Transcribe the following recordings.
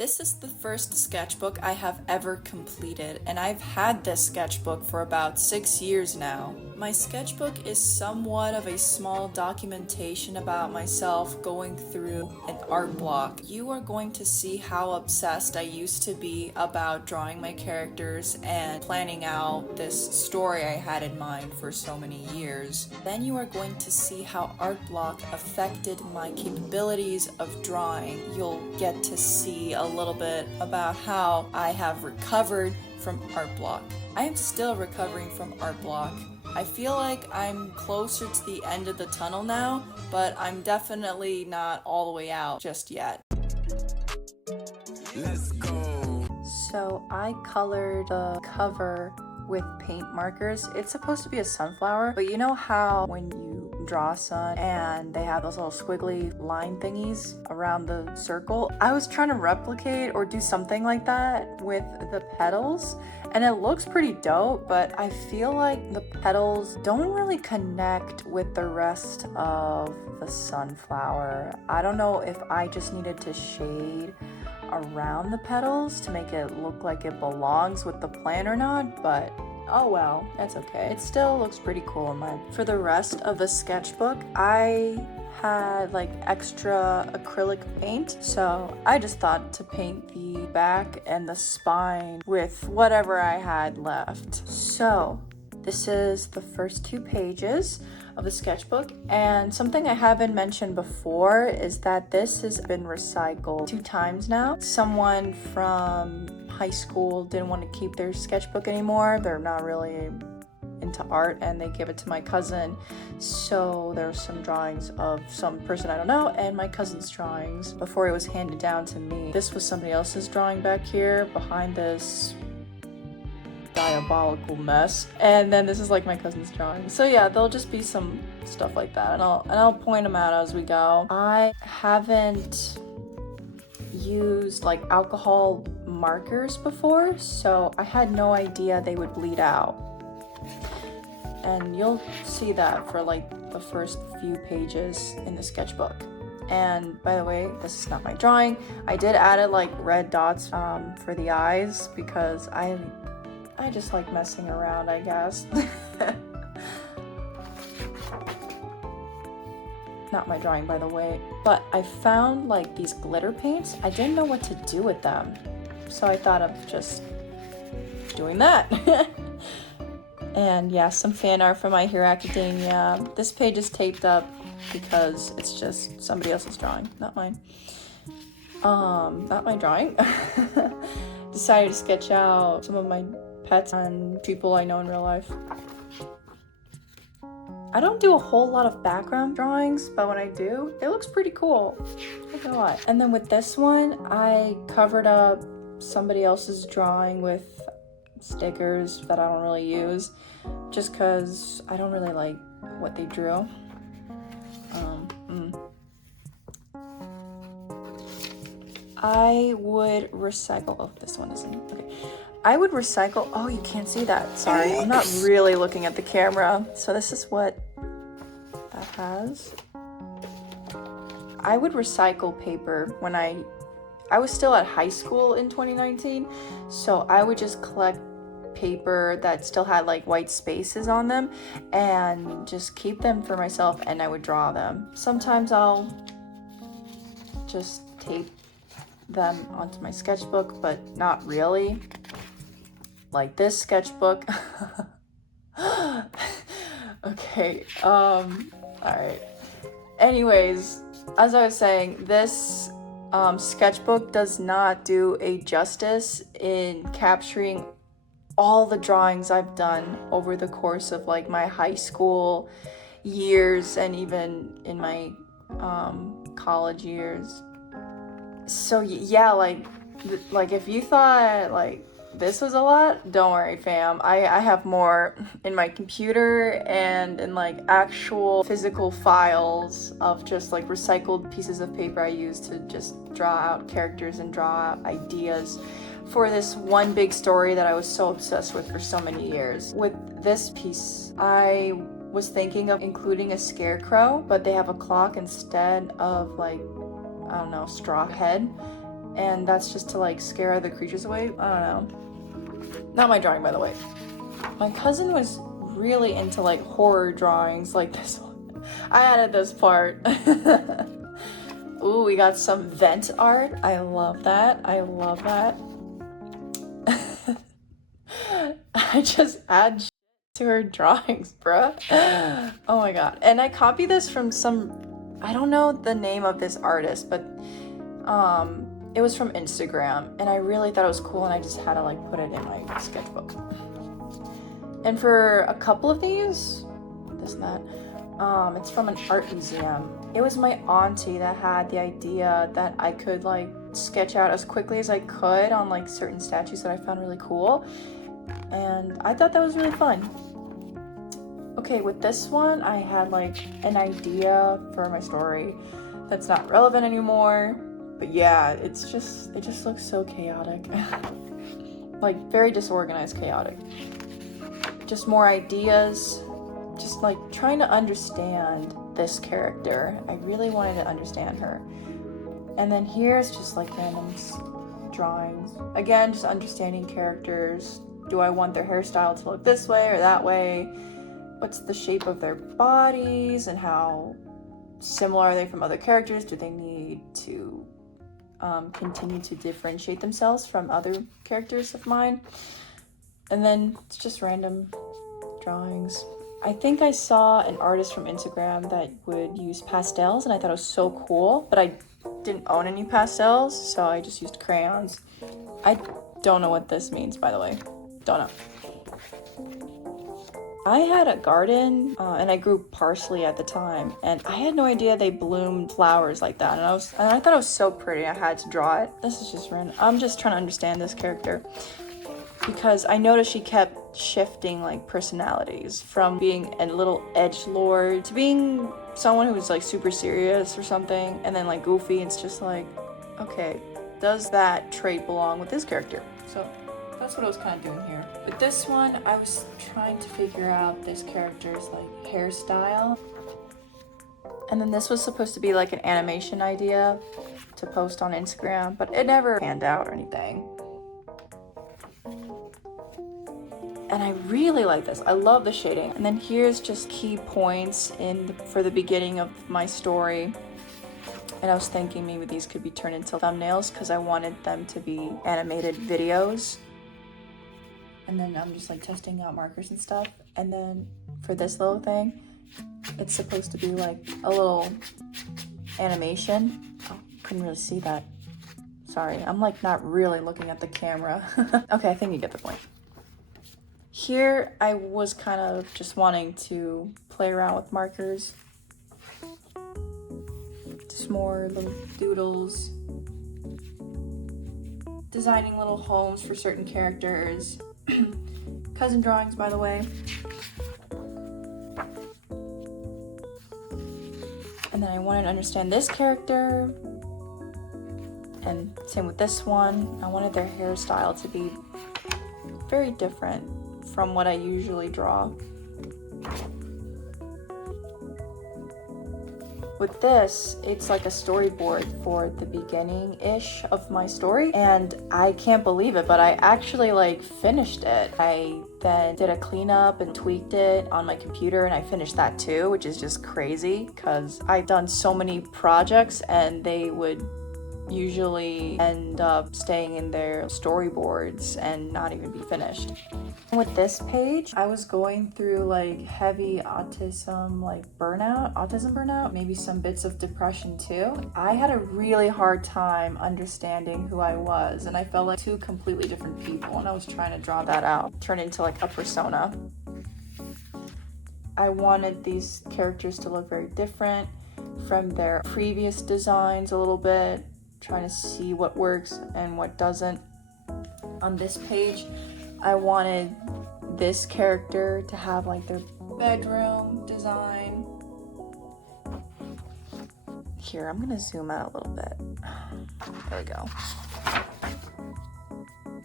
This is the first sketchbook I have ever completed, and I've had this sketchbook for about 6 years now. My sketchbook is somewhat of a small documentation about myself going through an art block. You are going to see how obsessed I used to be about drawing my characters and planning out this story I had in mind for so many years. Then you are going to see how art block affected my capabilities of drawing. You'll get to see a little bit about how I have recovered from art block. I am still recovering from art block. I feel like I'm closer to the end of the tunnel now, but I'm definitely not all the way out just yet. Let's go. So I colored the cover with paint markers. It's supposed to be a sunflower, but you know how when you draw a sun and they have those little squiggly line thingies around the circle? I was trying to replicate or do something like that with the petals, and it looks pretty dope, but I feel like the petals don't really connect with the rest of the sunflower. I don't know if I just needed to shade around the petals to make it look like it belongs with the plant or not, but oh well, that's okay. It still looks pretty cool in my. For the rest of the sketchbook, I had like extra acrylic paint, so I just thought to paint the back and the spine with whatever I had left. So this is the first 2 pages of the sketchbook, and something I haven't mentioned before is that this has been recycled 2 times now. Someone from high school didn't want to keep their sketchbook anymore. They're not really into art, and they gave it to my cousin. So there's some drawings of some person I don't know, and my cousin's drawings before it was handed down to me. This was somebody else's drawing back here behind this diabolical mess, and then this is like my cousin's drawing. So yeah, there'll just be some stuff like that, and I'll point them out as we go. I haven't used like alcohol markers before, so I had no idea they would bleed out, and you'll see that for like the first few pages in the sketchbook. And by the way, this is not my drawing. I did add like red dots for the eyes because I just like messing around, I guess. Not my drawing, by the way. But I found like these glitter paints. I didn't know what to do with them, so I thought of just doing that. And yeah, some fan art from My Hero Academia. This page is taped up because it's just somebody else's drawing, not mine. Not my drawing. Decided to sketch out some of my pets and people I know in real life. I don't do a whole lot of background drawings, but when I do, it looks pretty cool. Not gonna lie. And then with this one, I covered up somebody else's drawing with stickers that I don't really use, just because I don't really like what they drew. I would recycle. Oh, this one isn't. Okay. I would recycle. Oh, you can't see that. Sorry. I'm not really looking at the camera. So this is what that has. I would recycle paper when I was still at high school in 2019. So I would just collect paper that still had like white spaces on them and just keep them for myself, and I would draw them. Sometimes I'll just tape them onto my sketchbook, but not really. Like this sketchbook. Okay, alright. Anyways, as I was saying, this sketchbook does not do a justice in capturing all the drawings I've done over the course of like my high school years and even in my college years. So yeah, like if you thought like this was a lot, don't worry fam, I have more in my computer and in like actual physical files of just like recycled pieces of paper I used to just draw out characters and draw out ideas for this one big story that I was so obsessed with for so many years. With this piece, I was thinking of including a scarecrow, but they have a clock instead of like, I don't know, straw head. and that's just to like scare the creatures away. I don't know. Not my drawing, by the way. My cousin was really into like horror drawings like this one. I added this part. Ooh, we got some vent art. I love that. I love that. I just add to her drawings, bruh. Oh my god. And I copied this from some, I don't know the name of this artist, but it was from Instagram, and I really thought it was cool, and I just had to like put it in my sketchbook. And for a couple of these, this and that, it's from an art museum. It was my auntie that had the idea that I could like sketch out as quickly as I could on like certain statues that I found really cool. And I thought that was really fun. Okay, with this one, I had like an idea for my story that's not relevant anymore. But yeah, it just looks so chaotic. Like very disorganized, chaotic. Just more ideas. Just like trying to understand this character. I really wanted to understand her. And then here's just like random drawings. Again, just understanding characters. Do I want their hairstyle to look this way or that way? What's the shape of their bodies and how similar are they from other characters? Do they need to continue to differentiate themselves from other characters of mine? And then it's just random drawings. I think I saw an artist from Instagram that would use pastels, and I thought it was so cool, but I didn't own any pastels, so I just used crayons. I don't know what this means, by the way. Don't know. I had a garden, and I grew parsley at the time, and I had no idea they bloomed flowers like that, and I thought it was so pretty. I had to draw it. This is just random. I'm just trying to understand this character, because I noticed she kept shifting like personalities from being a little edgelord to being someone who was like super serious or something, and then like goofy. It's just like, okay, does that trait belong with this character? So that's what I was kind of doing here. With this one, I was trying to figure out this character's like hairstyle. And then this was supposed to be like an animation idea to post on Instagram, but it never panned out or anything. And I really like this. I love the shading. And then here's just key points for the beginning of my story. And I was thinking maybe these could be turned into thumbnails because I wanted them to be animated videos. And then I'm just like testing out markers and stuff. And then for this little thing, it's supposed to be like a little animation. Oh, couldn't really see that. Sorry, I'm like not really looking at the camera. Okay, I think you get the point. Here, I was kind of just wanting to play around with markers. Just more little doodles. Designing little homes for certain characters. Cousin drawings, by the way. And then I wanted to understand this character. And same with this one. I wanted their hairstyle to be very different from what I usually draw. With this, it's like a storyboard for the beginning-ish of my story, and I can't believe it, but I actually like finished it. I then did a cleanup and tweaked it on my computer, and I finished that too, which is just crazy because I've done so many projects and they would usually end up staying in their storyboards and not even be finished. With this page, I was going through like heavy autism burnout, maybe some bits of depression too. I had a really hard time understanding who I was, and I felt like two completely different people, and I was trying to draw that out, turn it into like a persona. I wanted these characters to look very different from their previous designs a little bit, trying to see what works and what doesn't. On this page, I wanted this character to have like their bedroom design. Here, I'm gonna zoom out a little bit. There we go.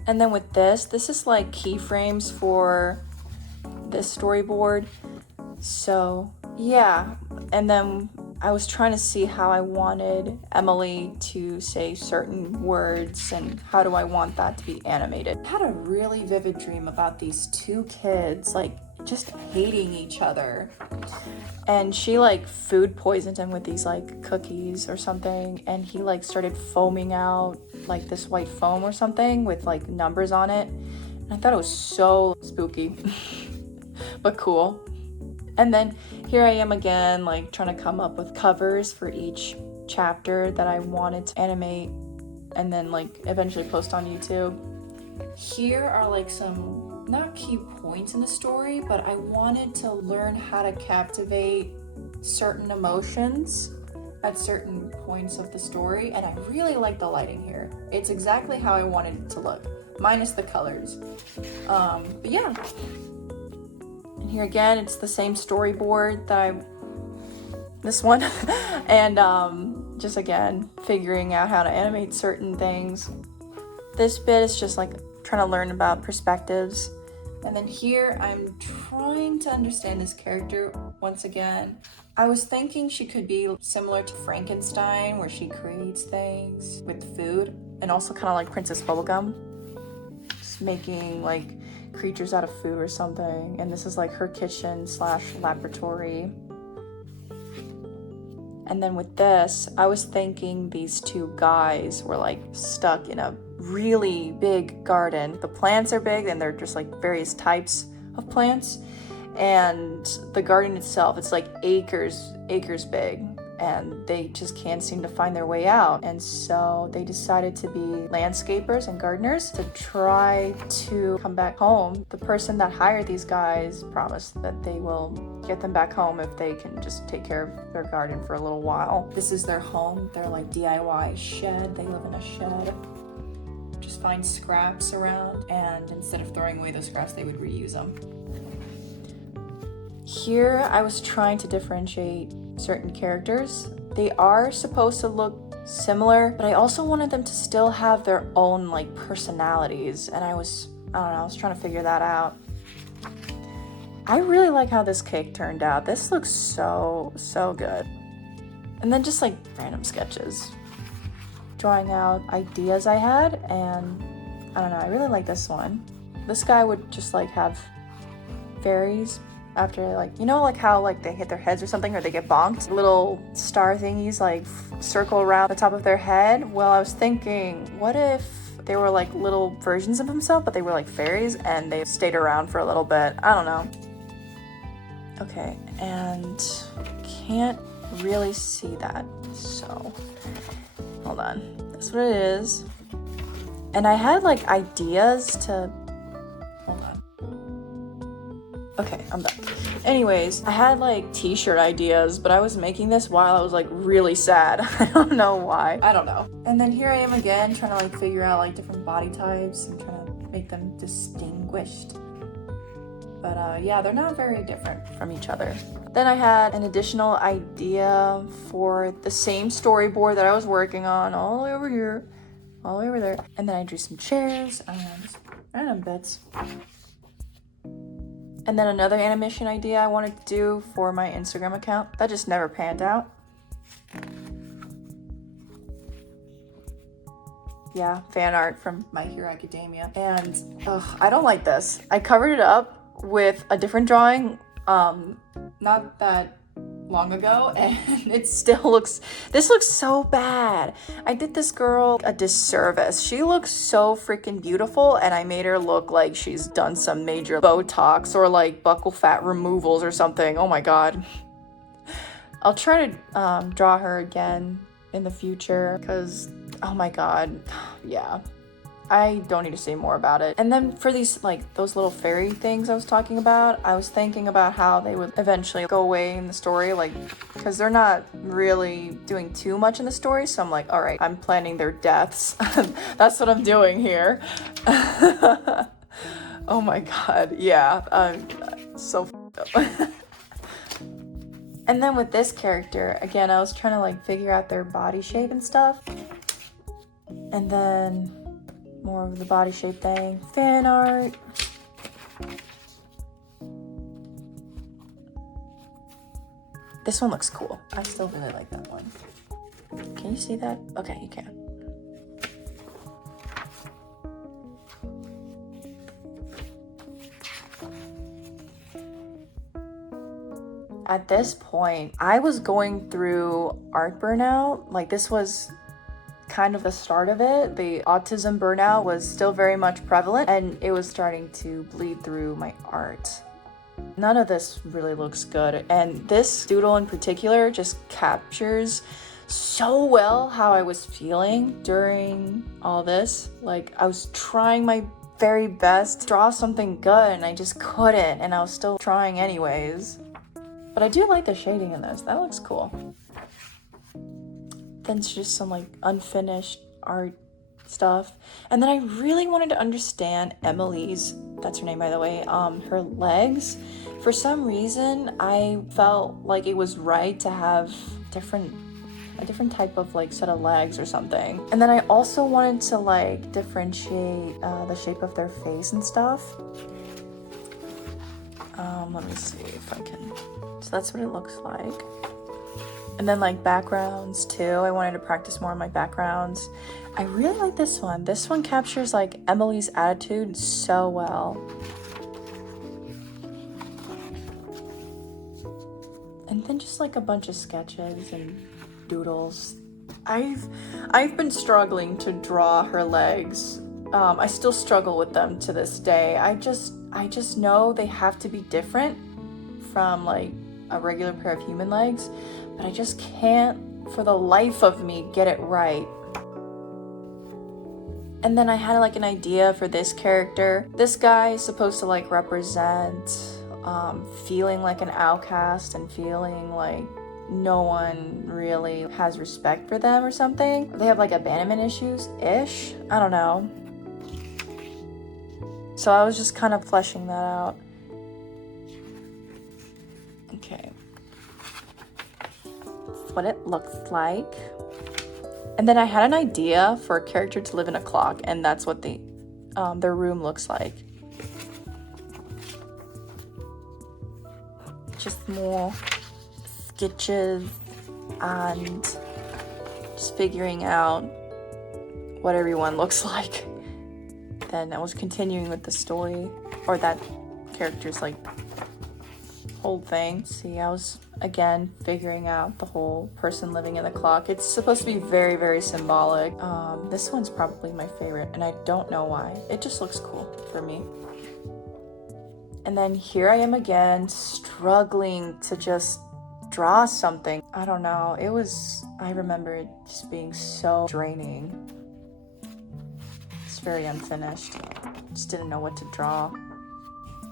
And then with this is like keyframes for this storyboard. So yeah, and then I was trying to see how I wanted Emily to say certain words and how do I want that to be animated. I had a really vivid dream about these two kids like just hating each other. And she like food poisoned him with these like cookies or something, and he like started foaming out like this white foam or something with like numbers on it. And I thought it was so spooky, but cool. And then here I am again, like trying to come up with covers for each chapter that I wanted to animate and then like eventually post on YouTube. Here are like some not key points in the story, but I wanted to learn how to captivate certain emotions at certain points of the story, and I really like the lighting here. It's exactly how I wanted it to look, minus the colors. But yeah. And here again, it's the same storyboard that this one, and just again, figuring out how to animate certain things. This bit is just like trying to learn about perspectives. And then here I'm trying to understand this character once again. I was thinking she could be similar to Frankenstein, where she creates things with food, and also kind of like Princess Bubblegum, just making like creatures out of food or something. And this is like her kitchen / laboratory. And then with this, I was thinking these two guys were like stuck in a really big garden. The plants are big and they're just like various types of plants. And the garden itself, it's like acres big. And they just can't seem to find their way out. And so they decided to be landscapers and gardeners to try to come back home. The person that hired these guys promised that they will get them back home if they can just take care of their garden for a little while. This is their home, their like DIY shed. They live in a shed. Just find scraps around, and instead of throwing away those scraps, they would reuse them. Here, I was trying to differentiate certain characters. They are supposed to look similar, but I also wanted them to still have their own like personalities, and I was trying to figure that out. I really like how this cake turned out. This looks so good. And then just like random sketches, drawing out ideas I had, and I don't know, I really like this one. This guy would just like have fairies after, like, you know, like how like they hit their heads or something, or they get bonked, little star thingies like circle around the top of their head. Well, I was thinking, what if they were like little versions of himself, but they were like fairies and they stayed around for a little bit? I don't know. Okay, and can't really see that, so hold on. That's what it is. And I had like ideas to, hold on. Okay, I'm back. Anyways, I had like t-shirt ideas, but I was making this while I was like really sad. I don't know why. I don't know. And then here I am again trying to like figure out like different body types and trying to make them distinguished. But yeah, they're not very different from each other. Then I had an additional idea for the same storyboard that I was working on all the way over here, all the way over there. And then I drew some chairs, just random bits. And then another animation idea I wanted to do for my Instagram account that just never panned out. Yeah, fan art from My Hero Academia. And I don't like this. I covered it up with a different drawing not that long ago, and it still looks, this looks so bad. I did this girl a disservice. She looks so freaking beautiful, and I made her look like she's done some major Botox or like buccal fat removals or something. Oh my god. I'll try to draw her again in the future, because oh my god, yeah, I don't need to say more about it. And then for these, like, those little fairy things I was talking about, I was thinking about how they would eventually go away in the story, like, because they're not really doing too much in the story, so I'm like, all right, I'm planning their deaths. That's what I'm doing here. Oh my god, yeah, so f***ed up. And then with this character, again, I was trying to, like, figure out their body shape and stuff. And then more of the body shape thing. Fan art. This one looks cool. I still really like that one. Can you see that? Okay, you can. At this point, I was going through art burnout. Like, this was kind of the start of it. The autism burnout was still very much prevalent, and it was starting to bleed through my art. None of this really looks good, and this doodle in particular just captures so well how I was feeling during all this. Like, I was trying my very best to draw something good, and I just couldn't, and I was still trying anyways. But I do like the shading in this. That looks cool. Then it's just some like unfinished art stuff. And then I really wanted to understand Emily's, that's her name by the way, her legs. For some reason, I felt like it was right to have a different type of like set of legs or something. And then I also wanted to like differentiate the shape of their face and stuff. Let me see if I can. So that's what it looks like. And then like backgrounds too. I wanted to practice more on my backgrounds. I really like this one. This one captures like Emily's attitude so well. And then just like a bunch of sketches and doodles. I've been struggling to draw her legs. I still struggle with them to this day. I just know they have to be different from like a regular pair of human legs, but I just can't for the life of me get it right. And then I had like an idea for this character. This guy is supposed to like represent feeling like an outcast and feeling like no one really has respect for them or something. They have like abandonment issues-ish. I don't know. So I was just kind of fleshing that out. Okay. What it looks like. And then I had an idea for a character to live in a clock, and that's what their room looks like. Just more sketches and just figuring out what everyone looks like. Then I was continuing with the story, or that character's like whole thing. See, I was again figuring out the whole person living in the clock. It's supposed to be very, very symbolic. This one's probably my favorite, and I don't know why. It just looks cool for me. And then here I am again, struggling to just draw something. I don't know. I remember it just being so draining. It's very unfinished. Just didn't know what to draw.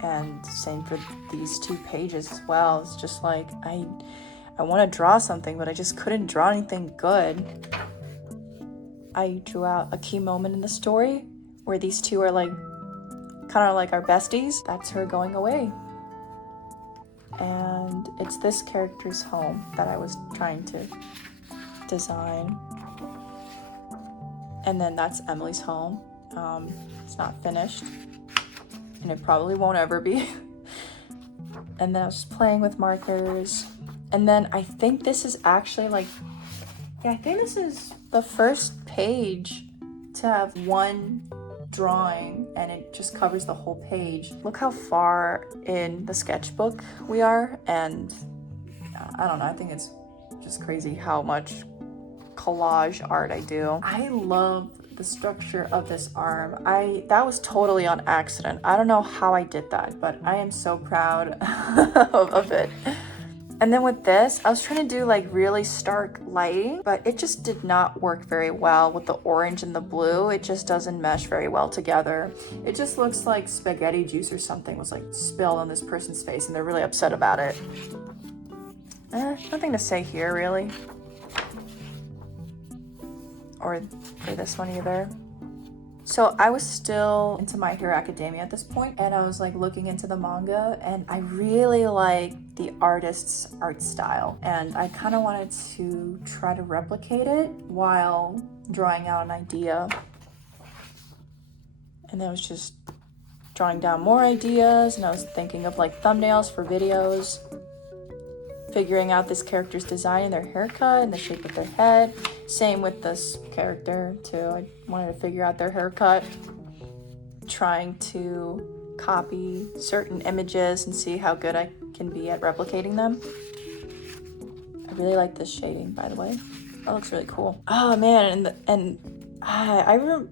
And same for these 2 pages as well. It's just like, I want to draw something, but I just couldn't draw anything good. I drew out a key moment in the story where these 2 are like, kind of like our besties. That's her going away. And it's this character's home that I was trying to design. And then that's Emily's home. It's not finished. And it probably won't ever be. And then I was just playing with markers. And then I think this is actually like, yeah, I think this is the first page to have one drawing, and it just covers the whole page. Look how far in the sketchbook we are, and I don't know, I think it's just crazy how much collage art I do. I love the structure of this arm. That was totally on accident. I don't know how I did that, but I am so proud of it. And then with this, I was trying to do like really stark lighting, but it just did not work very well with the orange and the blue. It just doesn't mesh very well together. It just looks like spaghetti juice or something was like spilled on this person's face, and they're really upset about it. Nothing to say here really. Or for this one either. So I was still into My Hero Academia at this point, and I was like looking into the manga, and I really like the artist's art style, and I kind of wanted to try to replicate it while drawing out an idea. And then I was just drawing down more ideas, and I was thinking of like thumbnails for videos. figuring out this character's design and their haircut and the shape of their head. Same with this character too. I wanted to figure out their haircut, trying to copy certain images and see how good I can be at replicating them. I really like this shading, by the way. That looks really cool. Oh man,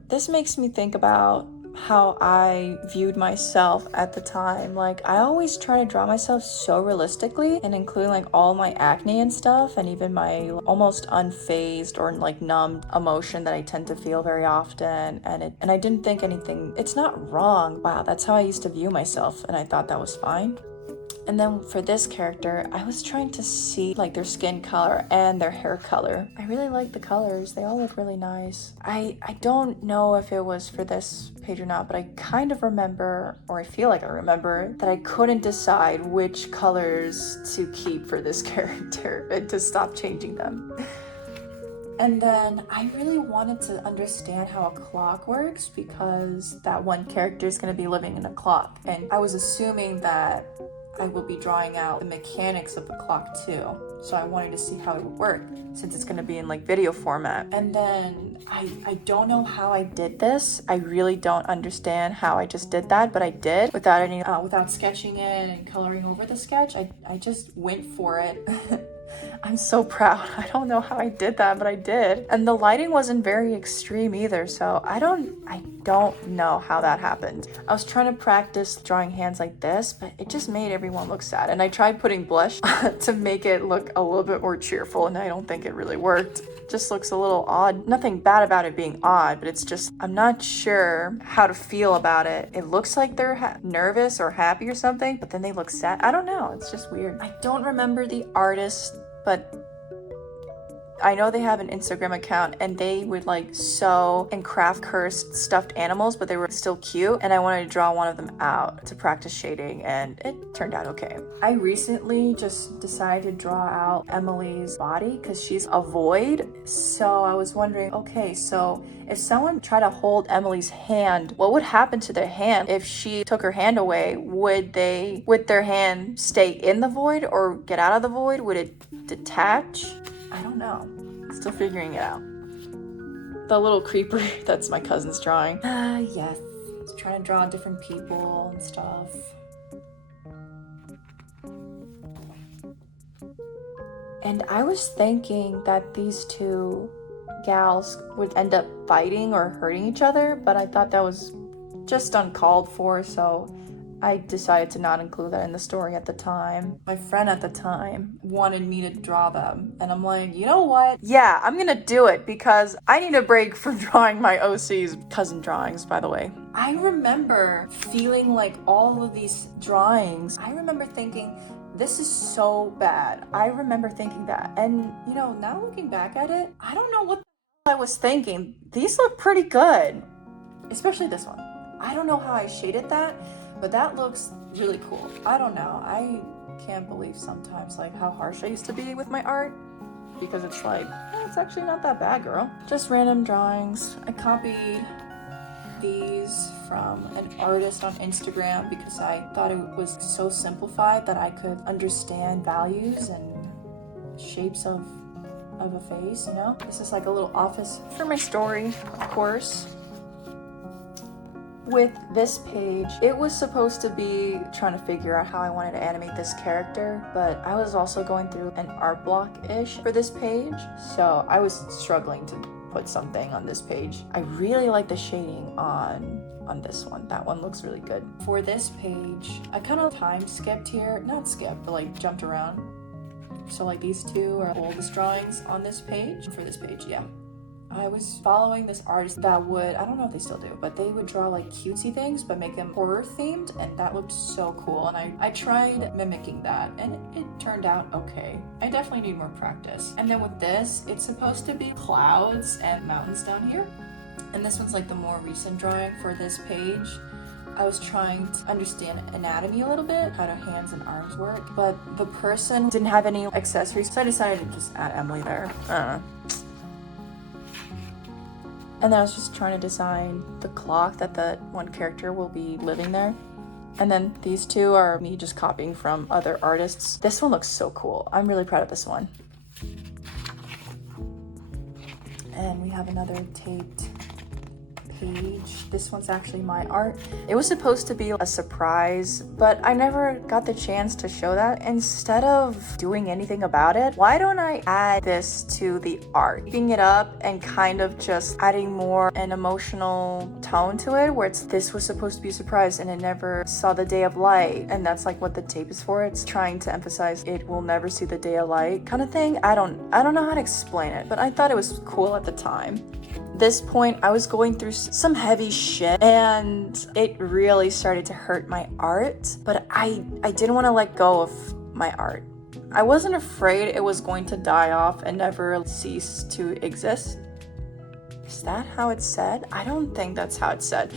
this makes me think about how I viewed myself at the time. Like, I always try to draw myself so realistically, and including like all my acne and stuff, and even my almost unfazed or like numbed emotion that I tend to feel very often. And I didn't think anything, it's not wrong. Wow, that's how I used to view myself, and I thought that was fine. And then for this character, I was trying to see like their skin color and their hair color. I really like the colors. They all look really nice. I don't know if it was for this page or not, but I kind of remember, or I feel like I remember, that I couldn't decide which colors to keep for this character and to stop changing them. And then I really wanted to understand how a clock works, because that one character is going to be living in a clock. And I was assuming that I will be drawing out the mechanics of the clock too. So I wanted to see how it would work, since it's going to be in like video format. And then I don't know how I did this. I really don't understand how I just did that, but I did without sketching it and coloring over the sketch. I just went for it. I'm so proud. I don't know how I did that, but I did. And the lighting wasn't very extreme either, so I don't know how that happened. I was trying to practice drawing hands like this, but it just made everyone look sad. And I tried putting blush to make it look a little bit more cheerful, and I don't think it really worked. It just looks a little odd. Nothing bad about it being odd, but it's just, I'm not sure how to feel about it. It looks like they're nervous or happy or something, but then they look sad. I don't know. It's just weird. I don't remember the artist, but I know they have an Instagram account, and they would like sew and craft cursed stuffed animals, but they were still cute, and I wanted to draw one of them out to practice shading, and it turned out okay. I recently just decided to draw out Emily's body because she's a void. So I was wondering, okay, so if someone tried to hold Emily's hand, what would happen to their hand? If she took her hand away, would their hand stay in the void or get out of the void? Would it detach? I don't know. Still figuring it out. The little creeper, that's my cousin's drawing. Yes. He's trying to draw different people and stuff. And I was thinking that these two gals would end up fighting or hurting each other, but I thought that was just uncalled for, so I decided to not include that in the story at the time. My friend at the time wanted me to draw them, and I'm like, you know what? Yeah, I'm gonna do it because I need a break from drawing my OC's cousin drawings, by the way. I remember feeling like all of these drawings, I remember thinking, this is so bad. I remember thinking that. And, you know, now looking back at it, I don't know what I was thinking. These look pretty good, especially this one. I don't know how I shaded that, but that looks really cool. I don't know. I can't believe sometimes like how harsh I used to be with my art, because it's like, it's actually not that bad, girl. Just random drawings. I copied these from an artist on Instagram because I thought it was so simplified that I could understand values and shapes of a face, you know? This is like a little office for my story, of course. With this page, it was supposed to be trying to figure out how I wanted to animate this character, but I was also going through an art block-ish for this page, so I was struggling to put something on this page. I really like the shading on this one. That one looks really good. For this page, I kind of time skipped here. Not skipped, but like jumped around. So like these two are oldest drawings on this page. For this page, yeah. I was following this artist that would, I don't know if they still do, but they would draw like cutesy things but make them horror themed, and that looked so cool, and I tried mimicking that, and it turned out okay. I definitely need more practice. And then with this, it's supposed to be clouds and mountains down here, and this one's like the more recent drawing for this page. I was trying to understand anatomy a little bit, how do hands and arms work, but the person didn't have any accessories, so I decided to just add Emily there. And then I was just trying to design the clock that the one character will be living there. And then these two are me just copying from other artists. This one looks so cool. I'm really proud of this one. And we have another taped page. This one's actually my art. It was supposed to be a surprise, but I never got the chance to show that. Instead of doing anything about it, why don't I add this to the art? Keeping it up and kind of just adding more an emotional tone to it, where this was supposed to be a surprise and it never saw the day of light. And that's like what the tape is for. It's trying to emphasize it will never see the day of light kind of thing. I don't know how to explain it, but I thought it was cool at the time. This point, I was going through some heavy shit and it really started to hurt my art, but I didn't want to let go of my art. I wasn't afraid it was going to die off and never cease to exist. Is that how it's said? I don't think that's how it's said.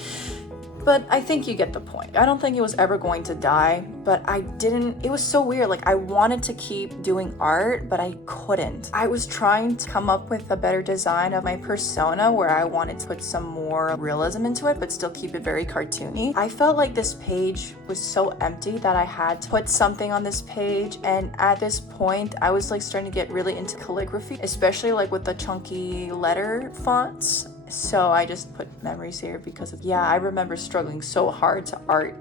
But I think you get the point. I don't think it was ever going to die, but it was so weird. Like, I wanted to keep doing art, but I couldn't. I was trying to come up with a better design of my persona where I wanted to put some more realism into it, but still keep it very cartoony. I felt like this page was so empty that I had to put something on this page. And at this point, I was like starting to get really into calligraphy, especially like with the chunky letter fonts. So I just put memories here because I remember struggling so hard to art.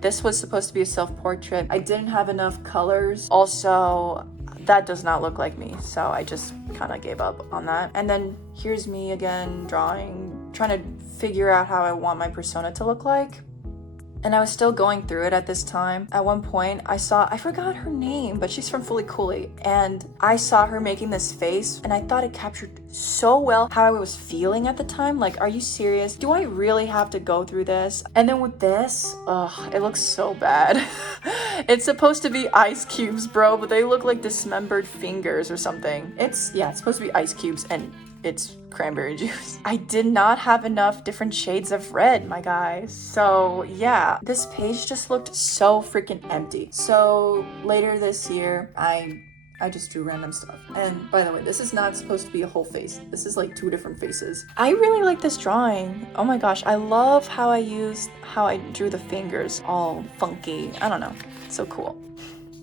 This was supposed to be a self-portrait. I didn't have enough colors. Also, that does not look like me. So I just kind of gave up on that. And then here's me again drawing, trying to figure out how I want my persona to look like. And I was still going through it at this time. At one point, I forgot her name, but she's from Fully Cooley. And I saw her making this face, and I thought it captured so well how I was feeling at the time. Like, are you serious? Do I really have to go through this? And then with this, it looks so bad. It's supposed to be ice cubes, bro, but they look like dismembered fingers or something. It's supposed to be ice cubes, and it's cranberry juice. I did not have enough different shades of red, my guys. So yeah, this page just looked so freaking empty. So later this year, I just drew random stuff. And by the way, this is not supposed to be a whole face. This is like 2 different faces. I really like this drawing. Oh my gosh, I love how I drew the fingers all funky. I don't know, it's so cool.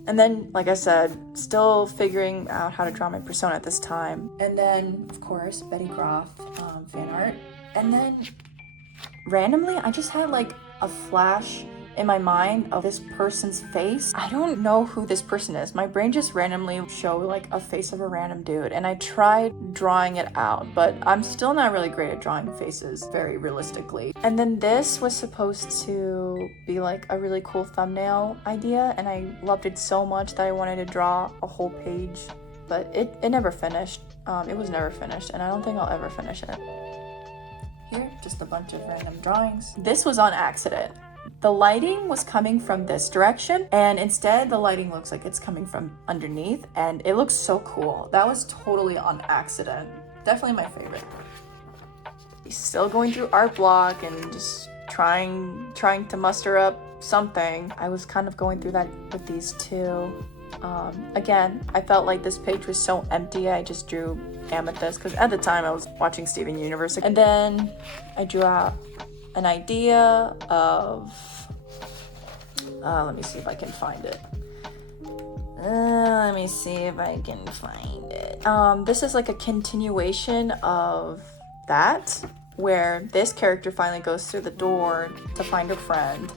And then, like I said, still figuring out how to draw my persona at this time. And then, of course, Betty Croft fan art. And then, randomly, I just had like a flash in my mind of this person's face. I don't know who this person is. My brain just randomly showed like a face of a random dude, and I tried drawing it out, but I'm still not really great at drawing faces very realistically. And then this was supposed to be like a really cool thumbnail idea, and I loved it so much that I wanted to draw a whole page, but it never finished. It was never finished, and I don't think I'll ever finish it. Here, just a bunch of random drawings. This was on accident. The lighting was coming from this direction, and instead the lighting looks like it's coming from underneath, and it looks so cool. That was totally on accident. Definitely my favorite. Still going through art block and just trying to muster up something. I was kind of going through that with these two. Again, I felt like this page was so empty. I just drew amethyst because at the time I was watching Steven Universe, and then I drew out an idea of let me see if I can find it. This is like a continuation of that, where this character finally goes through the door to find a friend,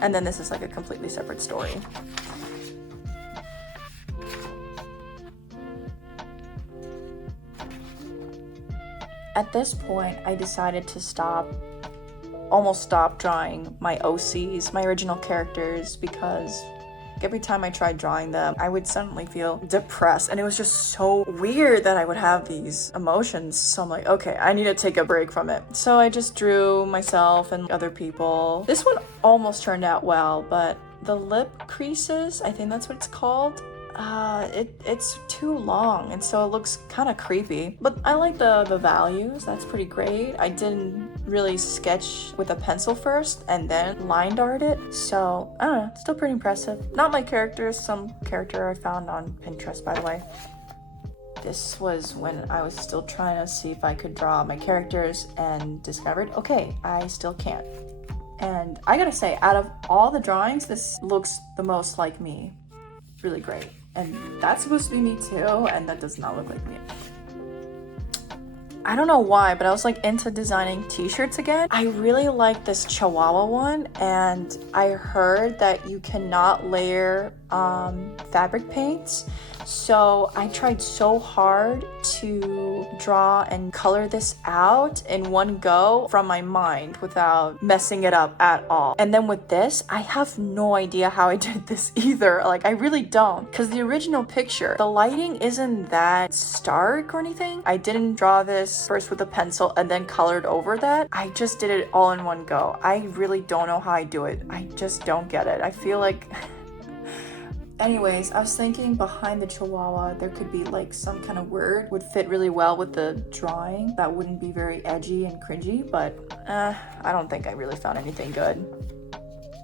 and then this is like a completely separate story. At this point, I decided to almost stop drawing my OCs, my original characters, because every time I tried drawing them, I would suddenly feel depressed, and it was just so weird that I would have these emotions. So I'm like, okay, I need to take a break from it. So I just drew myself and other people. This one almost turned out well, but the lip creases, I think that's what it's called, it's too long, and so it looks kind of creepy. But I like the values. That's pretty great. I didn't really sketch with a pencil first and then line art it, so I don't know, still pretty impressive. Not my characters, some character I found on Pinterest, by the way. This was when I was still trying to see if I could draw my characters and discovered, okay, I still can't. And I gotta say, out of all the drawings, this looks the most like me. Really great. And that's supposed to be me too, and that does not look like me. I don't know why, but I was like into designing t-shirts again. I really like this Chihuahua one, and I heard that you cannot layer fabric paints. So I tried so hard to draw and color this out in one go from my mind without messing it up at all. And then with this, I have no idea how I did this either. Like, I really don't. Because the original picture, the lighting isn't that stark or anything. I didn't draw this first with a pencil and then colored over that. I just did it all in one go. I really don't know how I do it. I just don't get it. I feel like... Anyways, I was thinking behind the Chihuahua, there could be like some kind of word would fit really well with the drawing that wouldn't be very edgy and cringy, but I don't think I really found anything good.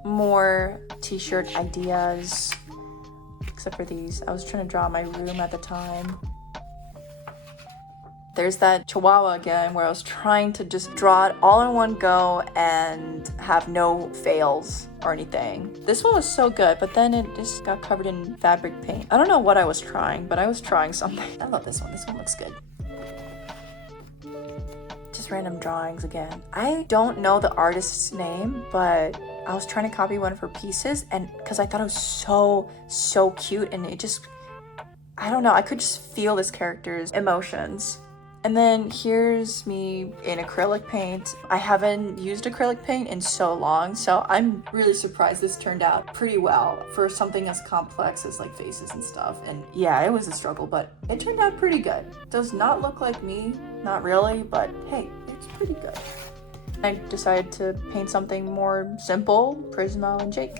More t-shirt ideas, except for these. I was trying to draw my room at the time. There's that Chihuahua again where I was trying to just draw it all in one go and have no fails or anything. This one was so good, but then it just got covered in fabric paint. I don't know what I was trying, but I was trying something. I love this one. This one looks good. Just random drawings again. I don't know the artist's name, but I was trying to copy one of her pieces, and because I thought it was so cute, and it just, I don't know, I could just feel this character's emotions. And then here's me in acrylic paint. I haven't used acrylic paint in so long, so I'm really surprised this turned out pretty well for something as complex as like faces and stuff. And yeah, it was a struggle, but it turned out pretty good. Does not look like me, not really, but hey, it's pretty good. I decided to paint something more simple, Prismo and Jake.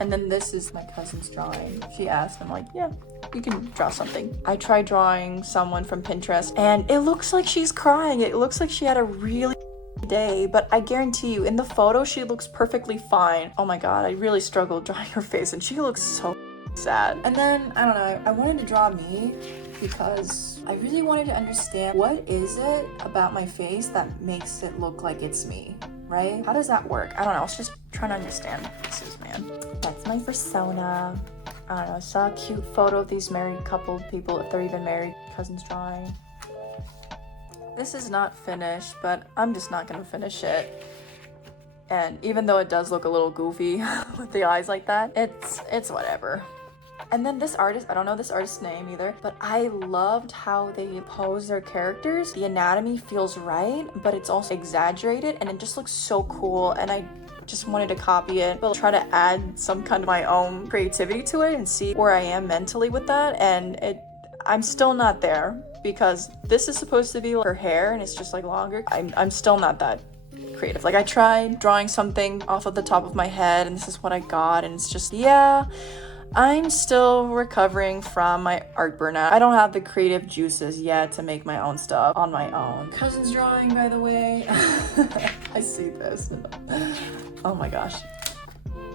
And then this is my cousin's drawing. She asked, I'm like, yeah, you can draw something. I tried drawing someone from Pinterest, and it looks like she's crying. It looks like she had a really day, but I guarantee you, in the photo, she looks perfectly fine. Oh my god, I really struggled drawing her face, and she looks so sad. And then, I don't know, I wanted to draw me because I really wanted to understand what is it about my face that makes it look like it's me, right? How does that work? I don't know, I was just trying to understand faces, man. That's my persona. I don't know, I saw a cute photo of these married couple people, if they're even married, cousin's drawing. This is not finished, but I'm just not gonna finish it. And even though it does look a little goofy with the eyes like that, it's whatever. And then this artist, I don't know this artist's name either, but I loved how they pose their characters. The anatomy feels right, but it's also exaggerated, and it just looks so cool, and I just wanted to copy it, but try to add some kind of my own creativity to it and see where I am mentally with that. And I'm still not there, because this is supposed to be like her hair and it's just like longer. I'm still not that creative. Like, I tried drawing something off of the top of my head, and this is what I got, and it's just, yeah, I'm still recovering from my art burnout. I don't have the creative juices yet to make my own stuff on my own. Cousin's drawing, by the way. I see this. Oh my gosh.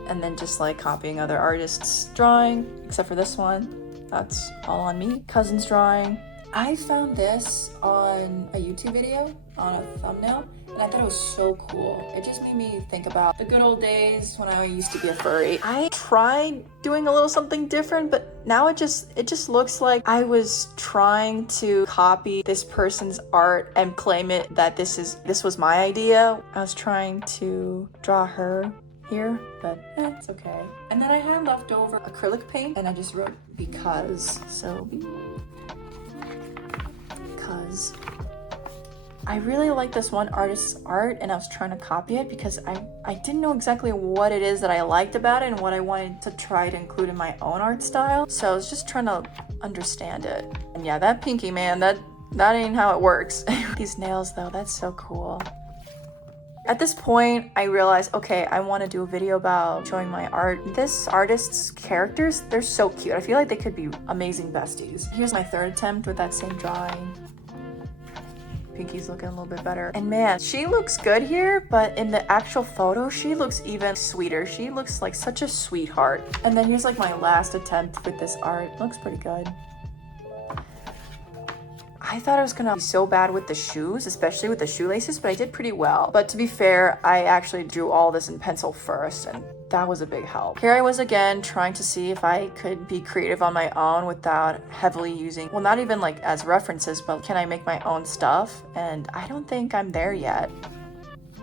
And then just like copying other artists' drawing, except for this one. That's all on me. Cousin's drawing. I found this on a YouTube video, on a thumbnail, and I thought it was so cool. It just made me think about the good old days when I used to be a furry. I tried doing a little something different, but now it just looks like I was trying to copy this person's art and claim it that this was my idea. I was trying to draw her here, but it's okay. And then I had leftover acrylic paint, and I just wrote because. So because I really like this one artist's art, and I was trying to copy it because I didn't know exactly what it is that I liked about it and what I wanted to try to include in my own art style. So I was just trying to understand it. And yeah, that pinky, man, that ain't how it works. These nails though, that's so cool. At this point, I realized, okay, I want to do a video about showing my art. This artist's characters, they're so cute. I feel like they could be amazing besties. Here's my third attempt with that same drawing. Pinky's looking a little bit better. And man, she looks good here, but in the actual photo, she looks even sweeter. She looks like such a sweetheart. And then here's like my last attempt with this art. Looks pretty good. I thought I was gonna be so bad with the shoes, especially with the shoelaces, but I did pretty well. But to be fair, I actually drew all this in pencil first, and that was a big help. Here I was again trying to see if I could be creative on my own without heavily using, well, not even like as references, but can I make my own stuff? And I don't think I'm there yet.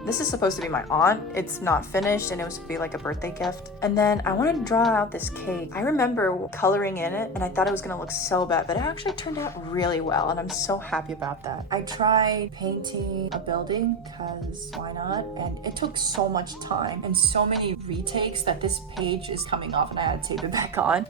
This is supposed to be my aunt. It's not finished and it was supposed to be like a birthday gift. And then I wanted to draw out this cake. I remember coloring in it and I thought it was gonna look so bad, but it actually turned out really well and I'm so happy about that. I tried painting a building because why not? And it took so much time and so many retakes that this page is coming off and I had to tape it back on.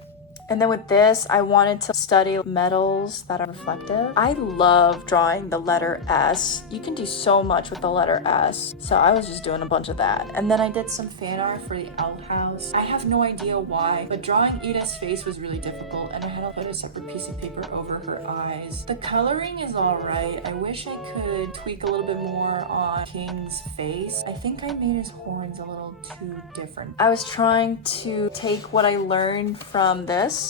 And then with this, I wanted to study metals that are reflective. I love drawing the letter S. You can do so much with the letter S. So I was just doing a bunch of that. And then I did some fan art for the outhouse. I have no idea why, but drawing Edith's face was really difficult and I had to put a separate piece of paper over her eyes. The coloring is all right. I wish I could tweak a little bit more on King's face. I think I made his horns a little too different. I was trying to take what I learned from this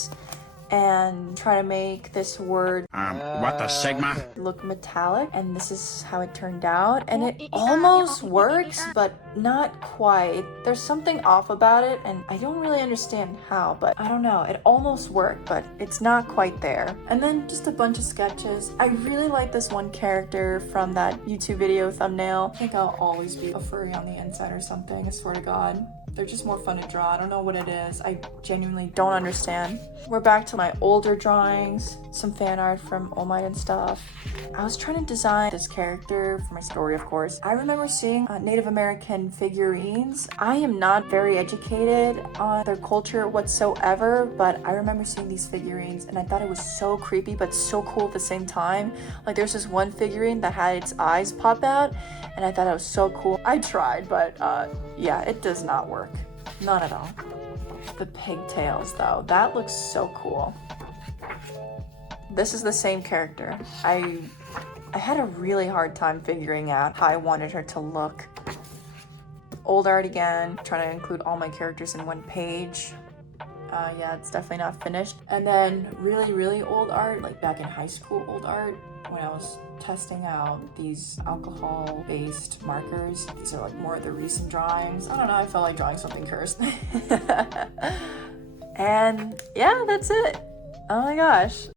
and try to make this word what the Sigma? look metallic, and this is how it turned out, and it almost works but not quite. There's something off about it and I don't really understand how, but I don't know, it almost worked but it's not quite there. And then just a bunch of sketches. I really like this one character from that YouTube video thumbnail. I think I'll always be a furry on the inside or something, I swear to God. They're just more fun to draw. I don't know what it is. I genuinely don't understand. We're back to my older drawings, some fan art from All Might and stuff. I was trying to design this character for my story, of course. I remember seeing Native American figurines. I am not very educated on their culture whatsoever, but I remember seeing these figurines and I thought it was so creepy but so cool at the same time. Like there's this one figurine that had its eyes pop out and I thought it was so cool. I tried, but yeah, it does not work. Not at all. The pigtails though, that looks so cool. This is the same character. I had a really hard time figuring out how I wanted her to look. Old art again, trying to include all my characters in one page. Yeah, it's definitely not finished. And then really old art, like back in high school old art, when I was testing out these alcohol-based markers. These are like more of the recent drawings. I don't know, I felt like drawing something cursed. And yeah, that's it. Oh my gosh.